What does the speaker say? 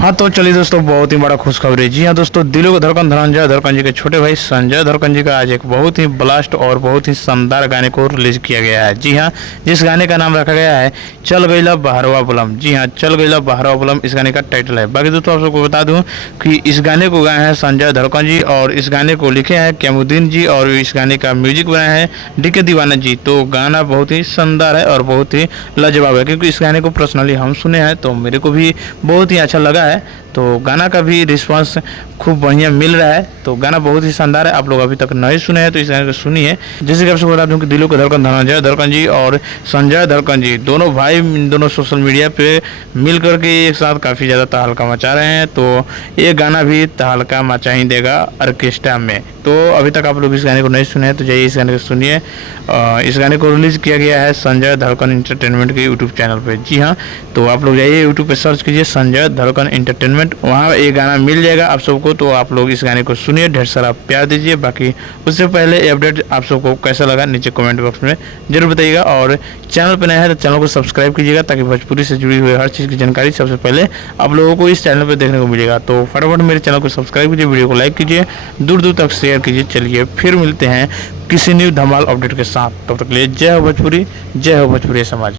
हाँ तो चलिए दोस्तों, बहुत ही बड़ा खुशखबरी। जी हाँ दोस्तों, दिलों का धड़कन धनंजय धड़कन जी के छोटे भाई संजय धड़कन जी का आज एक बहुत ही ब्लास्ट और बहुत ही शानदार गाने को रिलीज किया गया है। जी हाँ, जिस गाने का नाम रखा गया है चल गईला बहरवा बुलम। जी हाँ, चल गईला बहरवा बुलम इस गाने का टाइटल है। बाकी दोस्तों आप सबको बता दूं कि इस गाने को गाए हैं संजय धड़कन जी और इस गाने को लिखे हैं कैमुद्दीन जी और इस गाने का म्यूजिक बनाया है डीके दीवाना जी। तो गाना बहुत ही शानदार है और बहुत ही लाजवाब है, क्योंकि इस गाने को पर्सनली हम सुने हैं तो मेरे को भी बहुत ही अच्छा लगा है। तो गाना का भी रिस्पांस खूब बढ़िया मिल रहा है। तो गाना बहुत ही शानदार है। आप लोग अभी तक नहीं सुने हैं तो इस गाने को सुनिए। जैसे कि आपसे बता दूं कि दिलों का धड़कन धनंजय धड़कन जी और संजय धड़कन जी दोनों भाई दोनों सोशल मीडिया पे मिल करके एक साथ काफ़ी ज़्यादा तहलका मचा रहे हैं। तो ये गाना भी तहलका मचा ही देगा ऑर्केस्ट्रा में। तो अभी तक आप लोग इस गाने को नहीं सुने हैं तो जाइए इस गाने को सुनिए। इस गाने को रिलीज़ किया गया है संजय धड़कन इंटरटेनमेंट के यूट्यूब चैनल पे। जी हाँ, तो आप लोग जाइए यूट्यूब पे सर्च कीजिए संजय धड़कन इंटरटेनमेंट, वहाँ ये गाना मिल जाएगा आप सबको। तो आप लोग इस गाने को सुनिए, ढेर सारा प्यार दीजिए। बाकी उससे पहले ये अपडेट आप सबको कैसा लगा नीचे कमेंट बॉक्स में जरूर बताइएगा। और चैनल पर नया है तो चैनल को सब्सक्राइब कीजिएगा ताकि भोजपुरी से जुड़ी हुई हर चीज़ की जानकारी सबसे पहले आप लोगों को इस चैनल पर देखने को मिलेगा। तो फटाफट मेरे चैनल को सब्सक्राइब कीजिए, वीडियो को लाइक कीजिए, दूर दूर तक शेयर कीजिए। चलिए फिर मिलते हैं किसी न्यू धमाल अपडेट के साथ। तब तक के लिए जय हो भोजपुरी, जय हो भोजपुरी समाज।